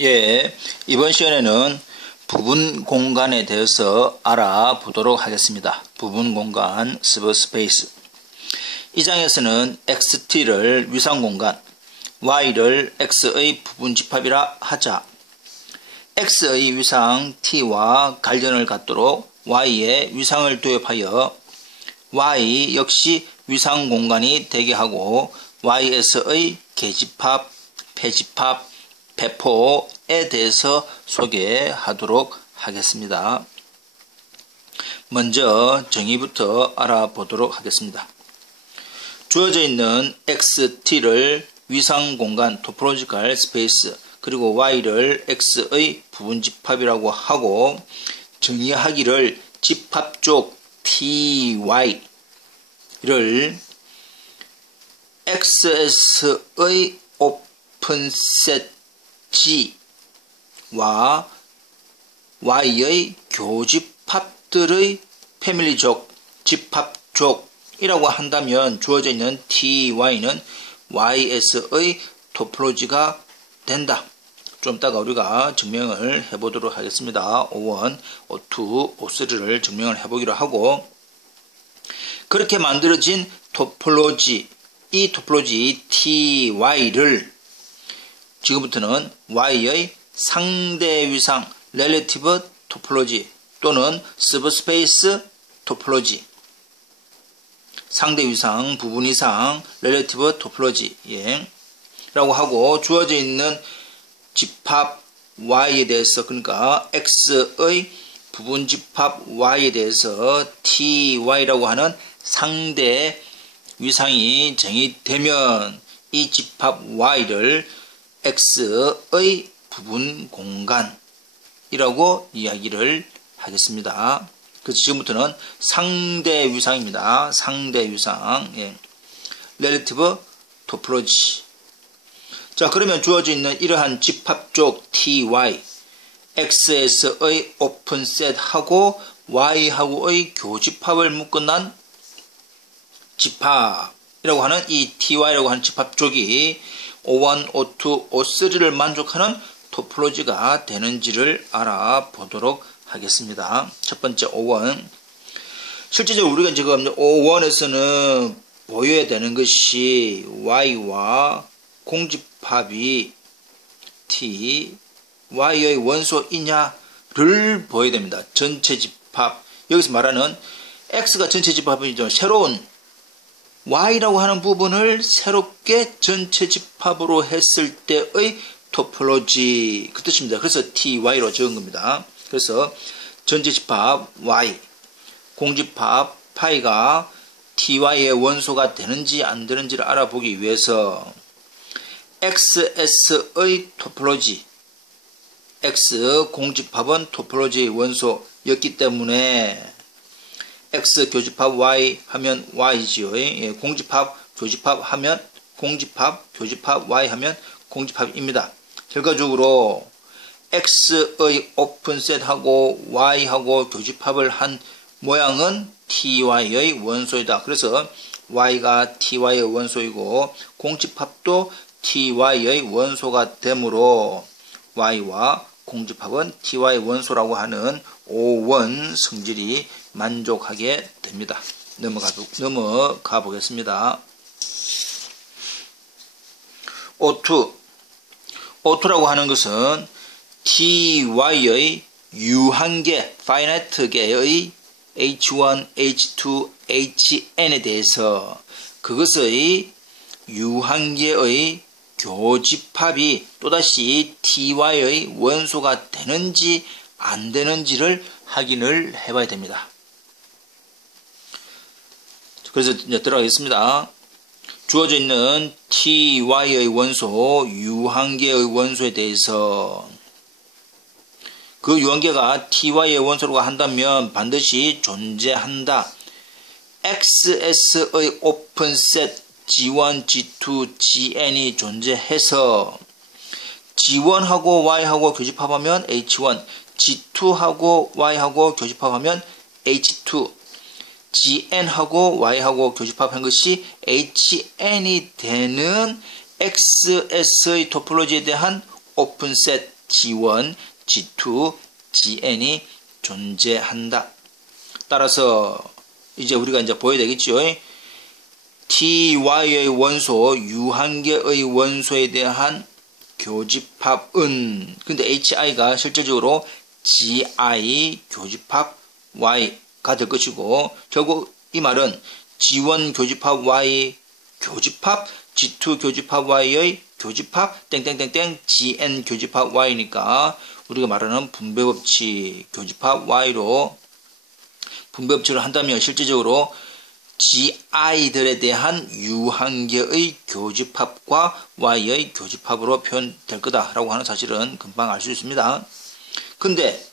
예, 이번 시간에는 부분 공간에 대해서 알아보도록 하겠습니다. 부분 공간, 서브스페이스. 이 장에서는 xt를 위상공간, y를 x의 부분집합이라 하자. x의 위상 t와 관련을 갖도록 y에 위상을 도입하여 y 역시 위상공간이 되게 하고 y에서의 계집합, 패집합, 배포에 대해서 소개하도록 하겠습니다. 먼저 정의부터 알아보도록 하겠습니다. 주어져 있는 xt를 위상공간 토포로지컬 스페이스 그리고 y를 x의 부분집합이라고 하고 정의하기를 집합쪽 ty를 xs의 오픈셋 G와 Y의 교집합들의 패밀리족, 집합족이라고 한다면 주어져 있는 TY는 YS의 토포로지가 된다. 좀 이따가 우리가 증명을 해보도록 하겠습니다. O1, O2, O3를 증명을 해보기로 하고 그렇게 만들어진 토포로지, 이 토포로지 TY를 지금부터는 Y의 상대 위상 relative topology 또는 subspace topology 상대 위상, 부분 이상 relative topology 라고 하고 주어져 있는 집합 Y에 대해서 그러니까 X의 부분 집합 Y에 대해서 TY라고 하는 상대 위상이 정의되면 이 집합 Y를 X의 부분 공간이라고 이야기를 하겠습니다. 그래서 지금부터는 상대 위상입니다. 상대 위상. Relative topology. 자, 그러면 주어져 있는 이러한 집합쪽 TY, XS의 오픈셋하고 Y하고의 교집합을 묶어난 집합이라고 하는 이 TY라고 하는 집합쪽이 O1, O2, O3를 만족하는 토포로지가 되는지를 알아보도록 하겠습니다. 첫 번째 O1. 실제적으로 우리가 지금 O1에서는 보여야 되는 것이 Y와 공집합이 T, Y의 원소이냐를 보여야 됩니다. 전체 집합. 여기서 말하는 X가 전체 집합이죠. 새로운 Y라고 하는 부분을 새롭게 전체 집합으로 했을 때의 토포로지 그 뜻입니다. 그래서 TY로 적은 겁니다. 그래서 전체 집합 Y, 공집합 파이가 TY의 원소가 되는지 안 되는지를 알아보기 위해서 XS의 토포로지, X 공집합은 토포로지의 원소였기 때문에 X 교집합 Y 하면 Y지요. 공집합 교집합 하면 공집합 교집합 Y 하면 공집합입니다. 결과적으로 X의 오픈셋하고 Y하고 교집합을 한 모양은 TY의 원소이다. 그래서 Y가 TY의 원소이고 공집합도 TY의 원소가 되므로 Y와 공집합은 TY의 원소라고 하는 O1 성질이 만족하게 됩니다. 넘어가 보겠습니다. O2라고 하는 것은 TY의 유한계, finite 계의 H1, H2, HN에 대해서 그것의 유한계의 교집합이 또다시 TY의 원소가 되는지 안 되는지를 확인을 해봐야 됩니다. 그래서 이제 들어가겠습니다. 주어져 있는 TY의 원소, 유한계의 원소에 대해서 그 유한계가 TY의 원소라고 한다면 반드시 존재한다. XS의 오픈셋 G1, G2, GN이 존재해서 G1하고 Y하고 교집합하면 H1, G2하고 Y하고 교집합하면 H2, GN하고 Y하고 교집합한 것이 HN이 되는 XS의 토포로지에 대한 오픈셋 G1, G2, Gn이 존재한다. 따라서 이제 우리가 이제 보여야 되겠죠. Ty의 원소, 유한계의 원소에 대한 교집합은, 근데 HI가 실질적으로 GI 교집합 Y가 될 것이고, 결국 이 말은 G1 교집합 Y 교집합, G2 교집합 Y의 교집합, 땡땡땡땡 GN 교집합 Y니까 우리가 말하는 분배법칙 교집합 Y로 분배법칙을 한다면 실질적으로 GI들에 대한 유한계의 교집합과 Y의 교집합으로 표현될 거다라고 하는 사실은 금방 알 수 있습니다. 근데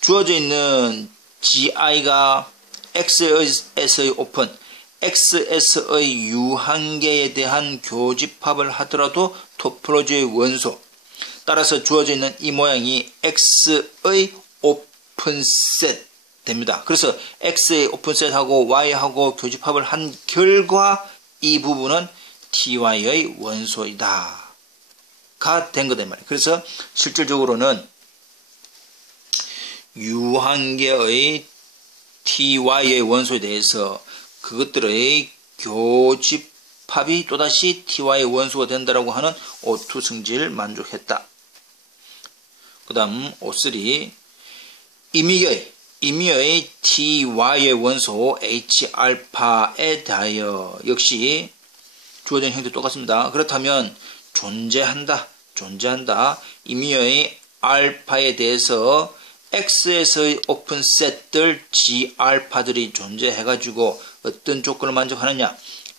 주어져 있는 GI가 XS의 오픈, XS의 유한계에 대한 교집합을 하더라도 토폴로지의 원소, 따라서 주어져 있는 이 모양이 X의 오픈셋 됩니다. 그래서 X의 오픈셋하고 Y하고 교집합을 한 결과 이 부분은 TY의 원소이다 가 된 거다 말이에요. 그래서 실질적으로는 유한계의 TY의 원소에 대해서 그것들의 교집합이 또다시 TY의 원소가 된다라고 하는 O2 성질을 만족했다. 그 다음 O3 임의의 TY의 원소 H알파에 대하여 역시 주어진 형태 똑같습니다. 그렇다면 존재한다. 임의의 알파에 대해서 X에서의 오픈셋들 G알파들이 존재해가지고 어떤 조건을 만족하느냐?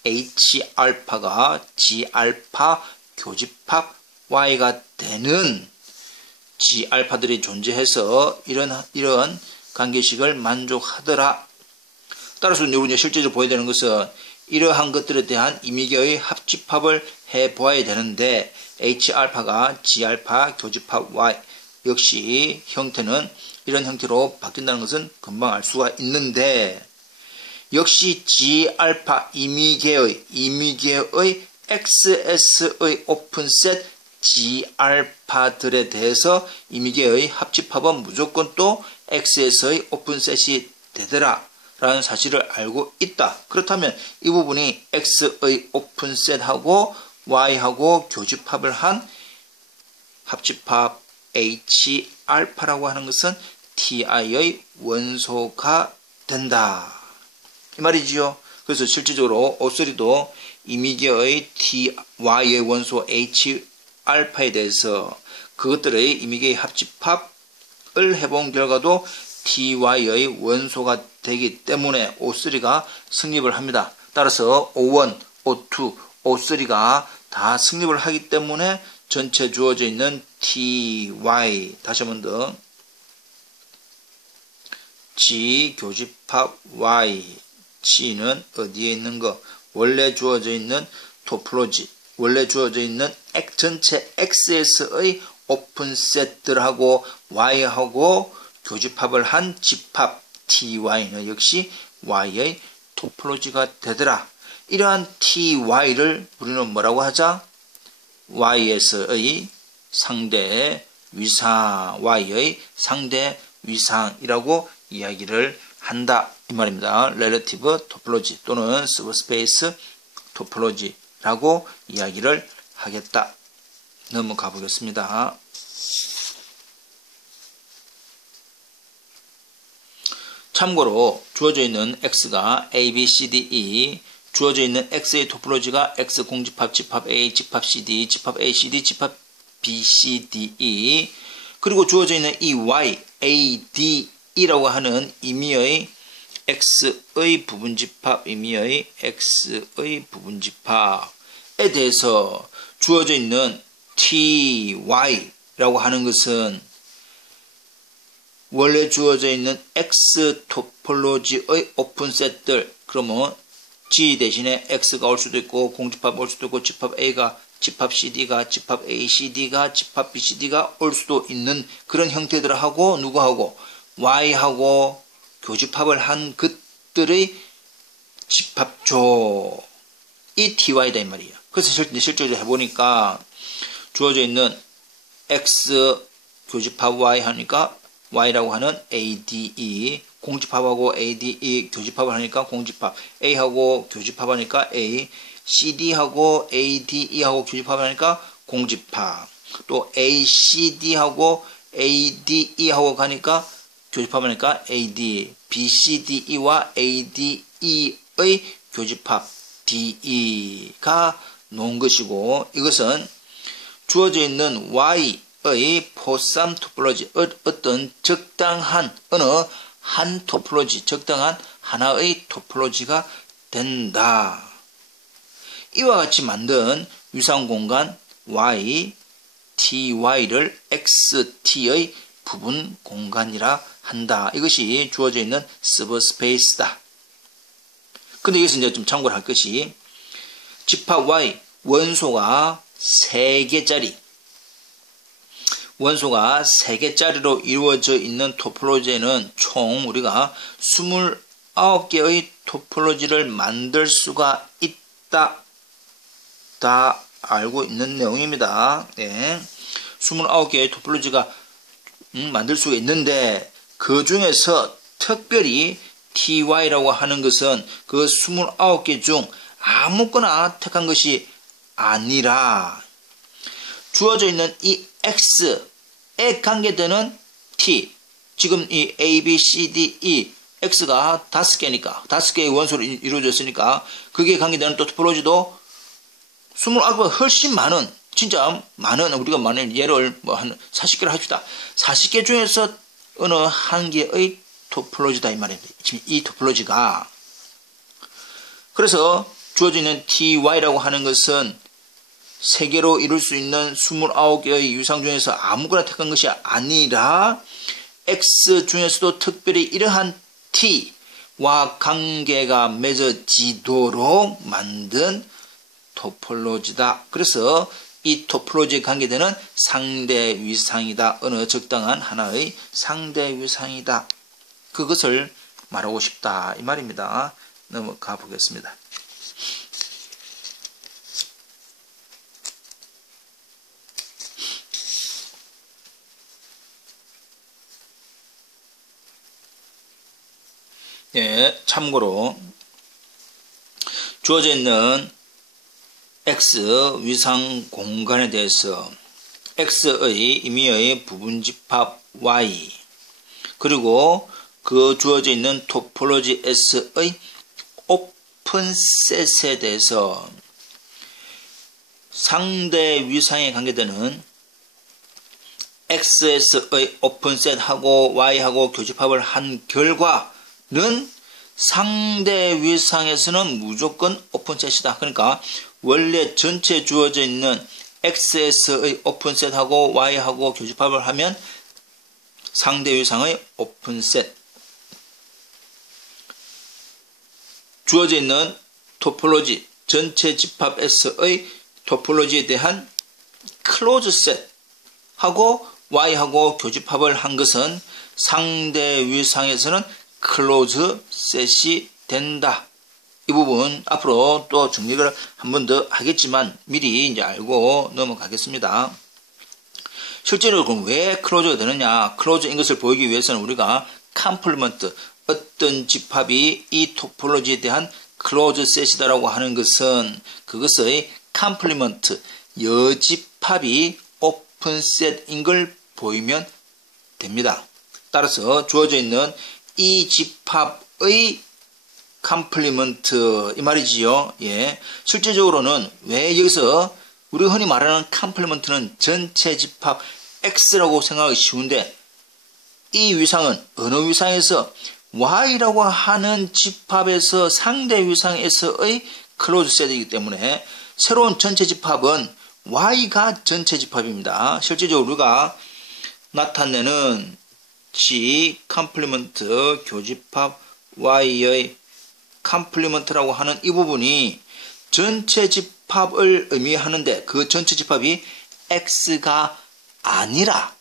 H알파가 G알파 교집합 Y가 되는 G알파들이 존재해서 이런 관계식을 만족하더라. 따라서 여러분이 실제로 보여야 되는 것은 이러한 것들에 대한 임의계의 합집합을 해보아야 되는데 H알파가 G알파 교집합 Y 역시 형태는 이런 형태로 바뀐다는 것은 금방 알 수가 있는데 역시 G알파 임의계의 XS의 오픈셋 G알파들에 대해서 임의계의 합집합은 무조건 또 X에서의 오픈셋이 되더라 라는 사실을 알고 있다. 그렇다면 이 부분이 X의 오픈셋하고 Y하고 교집합을 한 합집합 H알파라고 하는 것은 TI의 원소가 된다. 이 말이지요. 그래서 실질적으로 O3도 임의계의 TY의 원소 H알파에 대해서 그것들의 임의계의 합집합을 해본 결과도 TY의 원소가 되기 때문에 O3가 성립을 합니다. 따라서 O1, O2, O3가 다 성립을 하기 때문에 전체 주어져 있는 TY, 다시 한 번 더, G 교집합 Y, G는 어디에 있는 거? 원래 주어져 있는 토폴로지, 원래 주어져 있는 전체 XS의 오픈셋들하고 Y하고 교집합을 한 집합 TY는 역시 Y의 토폴로지가 되더라. 이러한 TY를 우리는 뭐라고 하자? Y에서의 상대 위상, Y의 상대 위상이라고 이야기를 한다. 이 말입니다. Relative Topology 또는 Subspace Topology라고 이야기를 하겠다. 넘어가 보겠습니다. 참고로 주어져 있는 X가 A, B, C, D, E, 주어져 있는 X의 토폴로지가 X 공집합, 집합 A, 집합 CD, 집합 A, C, D, 집합 B, C, D, E, 그리고 주어져 있는 이 Y, A, D, E라고 하는 임의의 X의 부분집합, 임의의 X의 부분집합에 대해서 주어져 있는 TY라고 하는 것은 원래 주어져 있는 X 토폴로지의 오픈셋들, 그러면 G 대신에 X가 올 수도 있고 공집합 올 수도 있고 집합 A가 집합 CD가 집합 ACD가 집합 BCD가 올 수도 있는 그런 형태들하고 누구하고 Y하고 교집합을 한 것들의 집합조 이 TY다 이 말이에요. 그래서 실제로 해보니까 주어져 있는 X 교집합 Y 하니까 Y라고 하는 ADE, 공집합하고 ADE 교집합을 하니까 공집합, A하고 교집합하니까 A, CD하고 ADE하고 교집합하니까 공집합, 또 ACD하고 ADE하고 가니까 교집합하니까 AD, BCDE와 ADE의 교집합 DE가 놓은 것이고, 이것은 주어져 있는 Y의 포쌈 토폴로지, 어떤 적당한 어느 한 토폴로지, 적당한 하나의 토폴로지가 된다. 이와 같이 만든 위상공간 Y, TY를 XT의 부분 공간이라 한다. 이것이 주어져 있는 서브스페이스다. 근데 여기서 이제 좀 참고를 할 것이, 집합 Y 원소가 3개짜리, 원소가 3개짜리로 이루어져 있는 토폴로지에는 총 우리가 29개의 토폴로지를 만들 수가 있다. 다 알고 있는 내용입니다. 네. 29개의 토폴로지가 만들 수가 있는데, 그 중에서 특별히 TY라고 하는 것은 그 29개 중 아무거나 택한 것이 아니라, 주어져 있는 이 X에 관계되는 T, 지금 이 A, B, C, D, E, X가 5개니까, 5개의 원소로 이루어졌으니까, 거기에 관계되는 또 토폴로지도 29개보다 훨씬 많은, 진짜 많은, 우리가 만약 예를 뭐 한 40개를 합시다. 40개 중에서 어느 한 개의 토폴로지다 이 말입니다. 지금 이 토폴로지가. 그래서 주어져 있는 TY라고 하는 것은 3개로 이룰 수 있는 29개의 유상 중에서 아무거나 택한 것이 아니라 X 중에서도 특별히 이러한 T와 관계가 맺어지도록 만든 토폴로지다. 그래서 이 토폴로지에 관계되는 상대 위상이다. 어느 적당한 하나의 상대 위상이다. 그것을 말하고 싶다. 이 말입니다. 넘어가 보겠습니다. 예, 참고로 주어져 있는 X 위상 공간에 대해서 X의 임의의 부분집합 Y, 그리고 그 주어져 있는 토폴로지 S의 오픈셋에 대해서 상대 위상에 관계되는 XS의 오픈셋하고 Y하고 교집합을 한 결과는 상대 위상에서는 무조건 오픈셋이다. 그러니까 원래 전체 주어져 있는 XS의 오픈셋하고 Y하고 교집합을 하면 상대 위상의 오픈셋, 주어져 있는 토폴로지 전체 집합 S의 토폴로지에 대한 클로즈 셋하고 Y하고 교집합을 한 것은 상대 위상에서는 클로즈 셋이 된다. 이 부분 앞으로 또 정리를 한 번 더 하겠지만 미리 이제 알고 넘어가겠습니다. 실제로 그럼 왜 클로즈가 되느냐? 클로즈인 것을 보이기 위해서는 우리가 컴플리먼트, 어떤 집합이 이 토폴로지에 대한 클로즈 셋이다라고 하는 것은 그것의 컴플리먼트, 여집합이 오픈셋인 걸 보이면 됩니다. 따라서 주어져 있는 이 집합의 컴플리먼트 이 말이지요. 예. 실제적으로는 왜 여기서 우리가 흔히 말하는 컴플리먼트는 전체 집합 X라고 생각하기 쉬운데, 이 위상은 어느 위상에서 Y라고 하는 집합에서 상대 위상에서의 클로즈 셋이기 때문에 새로운 전체 집합은 Y가 전체 집합입니다. 실제적으로 우리가 나타내는 G 컴플리먼트 교집합 Y의 컴플리먼트라고 하는 이 부분이 전체 집합을 의미하는데, 그 전체 집합이 X가 아니라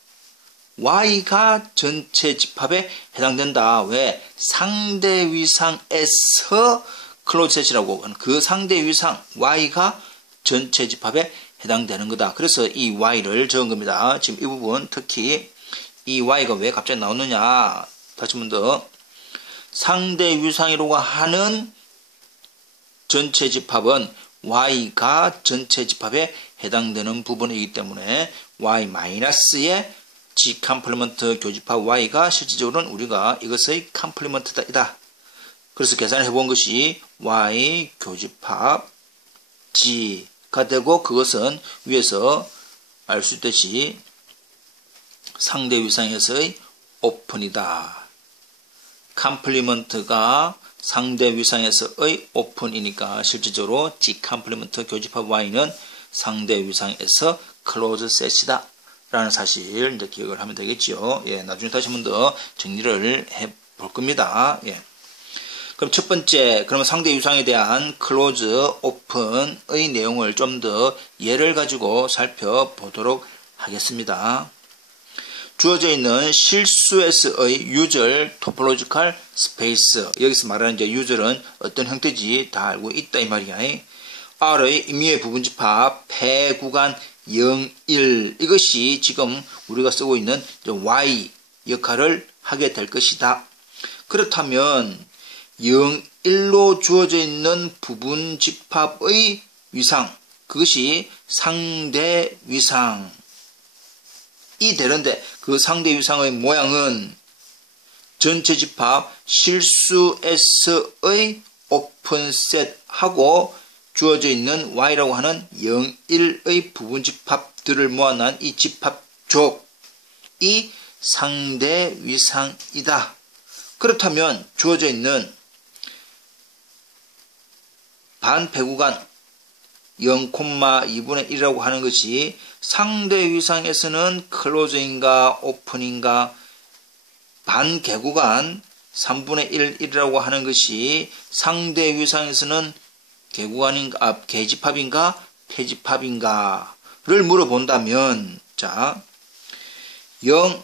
Y가 전체 집합에 해당된다. 왜? 상대 위상에서 클로즈셋이라고 하는 그 상대 위상 Y가 전체 집합에 해당되는 거다. 그래서 이 Y를 적은 겁니다. 지금 이 부분 특히 이 y가 왜 갑자기 나오느냐. 다시 한 번 더. 상대 위상이라고 하는 전체 집합은 y가 전체 집합에 해당되는 부분이기 때문에 y-의 G 컴플리먼트 교집합 y가 실질적으로는 우리가 이것의 컴플리먼트이다. 그래서 계산을 해본 것이 y 교집합 G가 되고, 그것은 위에서 알 수 있듯이 상대 위상에서의 오픈이다. 컴플리먼트가 상대 위상에서의 오픈이니까 실질적으로 G 컴플리먼트 교집합 y는 상대 위상에서 클로즈 셋이다 라는 사실 이제 기억을 하면 되겠죠. 예, 나중에 다시 한 번 더 정리를 해 볼 겁니다. 예. 그럼 첫 번째, 그러면 상대 위상에 대한 클로즈, 오픈의 내용을 좀 더 예를 가지고 살펴보도록 하겠습니다. 주어져 있는 실수에서의 유절 토폴로지컬 스페이스, 여기서 말하는 이제 유절은 어떤 형태인지 다 알고 있다 이 말이야. R의 임의의 부분집합 폐구간 0, 1, 이것이 지금 우리가 쓰고 있는 Y 역할을 하게 될 것이다. 그렇다면 0, 1로 주어져 있는 부분집합의 위상, 그것이 상대 위상이 되는데, 그 상대 위상의 모양은 전체 집합 실수에서의 오픈셋하고 주어져 있는 y라고 하는 0, 1의 부분집합들을 모아놓은 이 집합족이 상대 위상이다. 그렇다면 주어져 있는 반폐구간 0,2분의 1이라고 하는 것이 상대 위상에서는 클로즈인가 오픈인가, 반개구간 3분의 1이라고 하는 것이 상대 위상에서는 개구간인가, 개집합인가 폐집합인가를 물어본다면, 자, 0,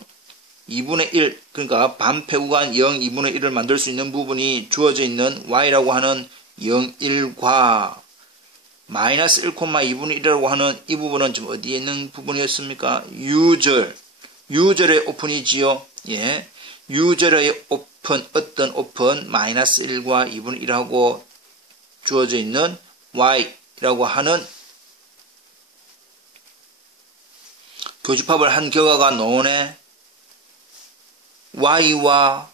2분의 1, 그러니까 반폐구간 0, 2분의 1을 만들 수 있는 부분이 주어져 있는 y라고 하는 0, 1과 마이너스 1,2분의 1이라고 하는 이 부분은 좀 어디에 있는 부분이었습니까? 유절의 오픈이지요. 예. 유절의 오픈, 어떤 오픈, 마이너스 1과 2분의 1하고 주어져 있는 y라고 하는 교집합을 한 결과가 나오네. y와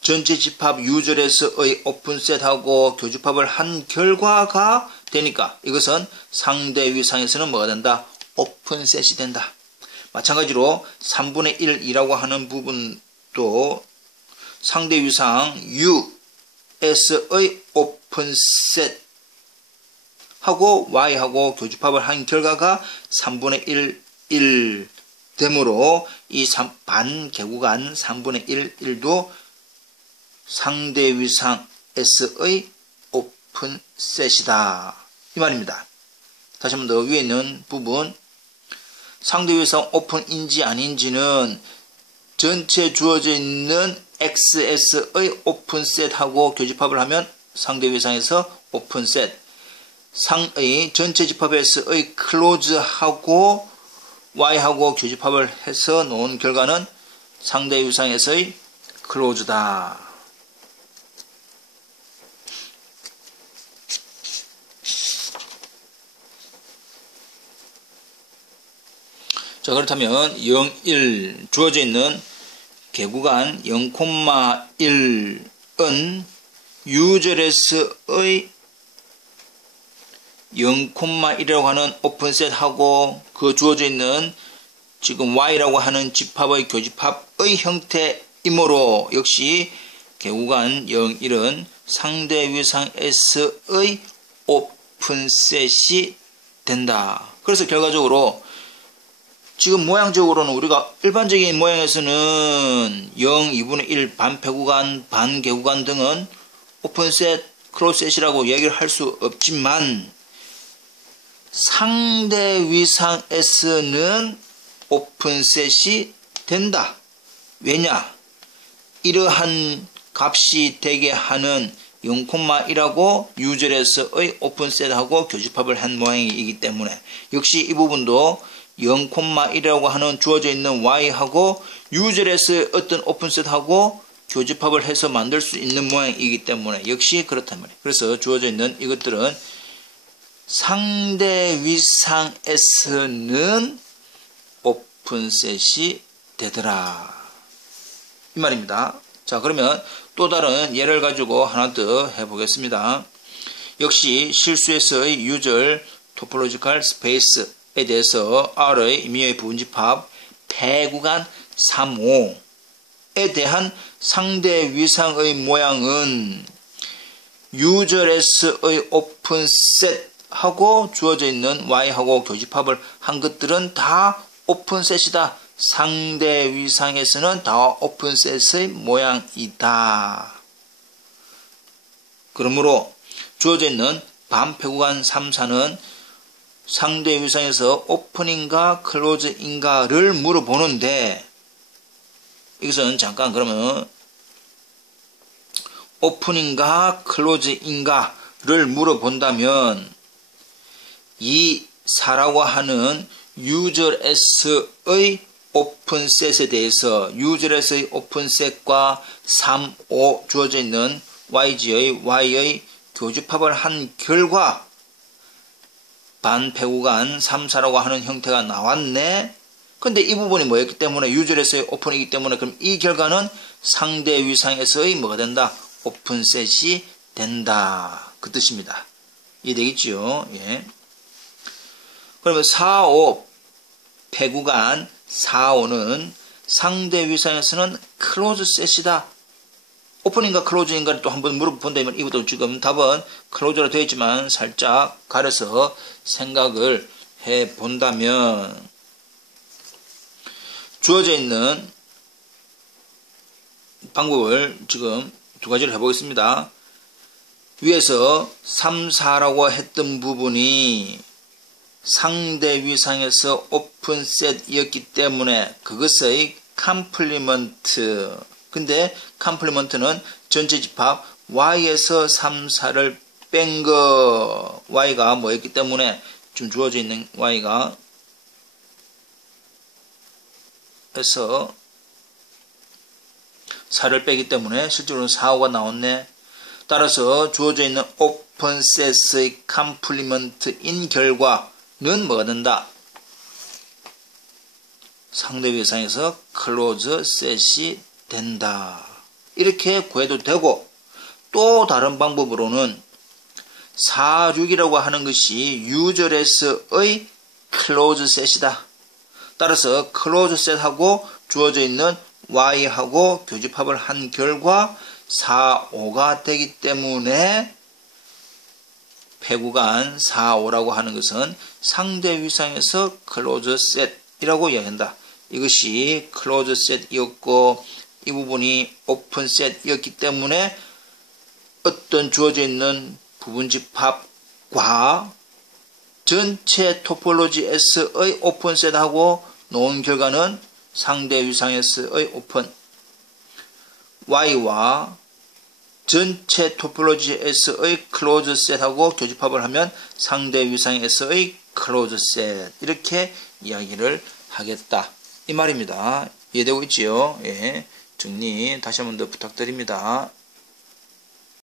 전체 집합 유절에서의 오픈셋하고 교집합을 한 결과가 되니까 이것은 상대 위상에서는 뭐가 된다? 오픈셋이 된다. 마찬가지로 3분의 1이라고 하는 부분도 상대 위상 U에서의 오픈셋하고 Y하고 교집합을 한 결과가 3분의 1 되므로 이 반개구간 3분의 1도 상대 위상에서의 오픈셋이다. 이 말입니다. 다시 한 번 더 위에 있는 부분, 상대 위상 오픈인지 아닌지는 전체 주어져 있는 XS의 오픈셋하고 교집합을 하면 상대 위상에서 오픈셋, 상의 전체 집합에서의 클로즈하고 Y하고 교집합을 해서 놓은 결과는 상대 위상에서의 클로즈다. 자, 그렇다면 0, 1 주어져 있는 개구간 0,1은 유절에서의 0,1이라고 하는 오픈셋하고 그 주어져 있는 지금 y라고 하는 집합의 교집합의 형태이므로 역시 개구간 0, 1은 상대 위상에서의 오픈셋이 된다. 그래서 결과적으로 지금 모양적으로는 우리가 일반적인 모양에서는 0, 2분의 1, 반폐구간, 반개구간 등은 오픈셋, 클로즈셋이라고 얘기를 할 수 없지만 상대 위상에서는 오픈셋이 된다. 왜냐? 이러한 값이 되게 하는 0,1하고 유절에서의 오픈셋하고 교집합을 한 모양이기 때문에 역시 이 부분도 0,1이라고 하는 주어져 있는 y하고 userS의 어떤 오픈셋하고 교집합을 해서 만들 수 있는 모양이기 때문에 역시 그렇단 말이에요. 그래서 주어져 있는 이것들은 상대 위상에서는 오픈셋이 되더라. 이 말입니다. 자, 그러면 또 다른 예를 가지고 하나 더 해보겠습니다. 역시 실수에서의 유저 토폴로지컬 스페이스에 대해서 R의 미의 부분집합 배구간 3,5에 대한 상대 위상의 모양은 유저S의 오픈셋하고 주어져 있는 y하고 교집합을 한 것들은 다 오픈셋이다. 상대 위상에서는 다 오픈셋의 모양이다. 그러므로 주어져 있는 반배구간 3, 4는 상대 위상에서 오픈인가 클로즈인가를 물어보는데 이것은 잠깐 그러면 오픈인가 클로즈인가를 물어본다면 이 4라고 하는 유저S의 오픈셋에 대해서 유저S의 오픈셋과 3, 5 주어져 있는 YG의 Y의 교집합을 한 결과 반배구간 3, 4라고 하는 형태가 나왔네. 근데 이 부분이 뭐였기 때문에 유저에서의 오픈이기 때문에 그럼 이 결과는 상대 위상에서의 뭐가 된다? 오픈셋이 된다. 그 뜻입니다. 이해되겠지요? 예. 그러면 4, 5 배구간 4, 5는 상대 위상에서는 클로즈셋이다. 오픈인가 클로즈인가를 또 한번 물어본다면 이것도 지금 답은 클로즈로 되어 있지만 살짝 가려서 생각을 해본다면 주어져 있는 방법을 지금 두 가지를 해보겠습니다. 위에서 3, 4라고 했던 부분이 상대 위상에서 오픈셋이었기 때문에 그것의 컴플리먼트. 근데 컴플리먼트는 전체 집합 y에서 3, 4를 뺀 거. y가 뭐였기 때문에 지금 주어져 있는 y가 해서 4를 빼기 때문에 실제로는 4, 5가 나왔네. 따라서 주어져 있는 오픈셋의 컴플리먼트인 결과는 뭐가 된다? 상대 위상에서 클로즈 셋이 된다. 이렇게 구해도 되고 또 다른 방법으로는 4, 6이라고 하는 것이 유저레스의 클로즈 셋이다. 따라서 클로즈 셋하고 주어져 있는 y하고 교집합을 한 결과 4, 5가 되기 때문에 배구간 4, 5라고 하는 것은 상대 위상에서 클로즈 셋이라고 이야기한다. 이것이 클로즈 셋이었고 이 부분이 오픈 셋이었기 때문에 어떤 주어져 있는 부분집합과 전체 토폴로지 S의 오픈 셋하고 놓은 결과는 상대 위상에서의 오픈 Y와 전체 토폴로지 S의 클로즈 셋하고 교집합을 하면 상대 위상에서의 클로즈 셋 이렇게 이야기를 하겠다. 이 말입니다. 이해되고 있지요? 예. 정리 다시 한번 더 부탁드립니다.